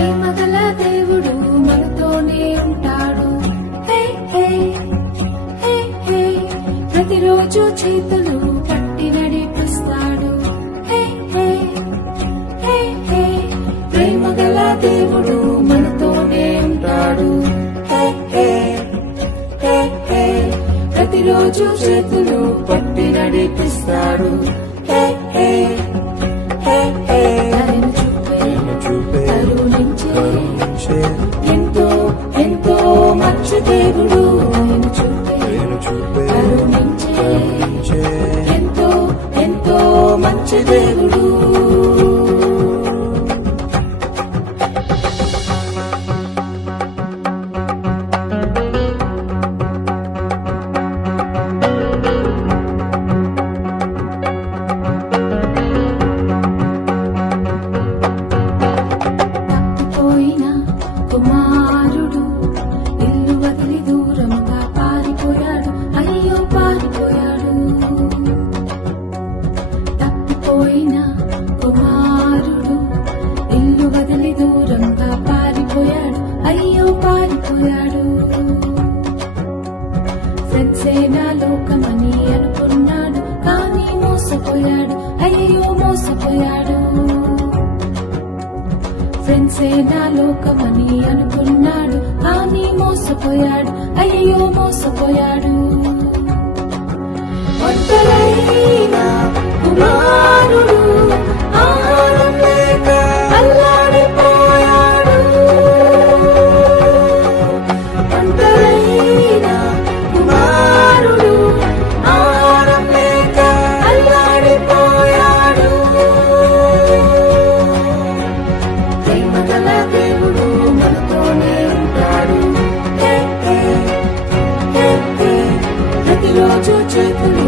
ప్రేమగల దేవుడు మనతోనే ఉంటాడు. హే హే హే హే ప్రతిరోజు చేతులు పట్టి నడిపిస్తాడు. హే హే హే హే ప్రేమగల దేవుడు మనతోనే ఉంటాడు. హే హే హే హే ప్రతిరోజు చేతులు పట్టి నడిపిస్తాడు. హే హే హే హే దయను చూపే కరుణించే ఎంతో ఎంతో మంచి దేవుడు. దయను చూపే కరుణించే ఎంతో ఎంతో మంచి దేవుడు. కుమారుడు ఇల్లు వదిలి దూరంగా పారిపోయాడు. అయ్యో పారిపోయాడు. తప్పిపోయిన కుమారుడు ఇల్లు వదిలి దూరంగా పారిపోయాడు. అయ్యో పారిపోయాడు. ఫ్రెండ్సే నా లోకమని అనుకున్నాడు, కానీ మోసపోయాడు. అయ్యో మోసపోయాడు. ఫ్రెండ్సే నా లోకమని అనుకున్నాడు, కానీ మోసపోయాడు. అయ్యో మోసపోయాడు. ఒంటరైన కుమారుడు ఆహారం లేక అల్లాడిపోయాడు. ఒంటరైన కుమారుడు ఆహారం లేక అల్లాడిపోయాడు. ప్రేమగల దేవుడు మనతోనే ఉంటాడు. హే హే హే హే ప్రతిరోజు చేతులు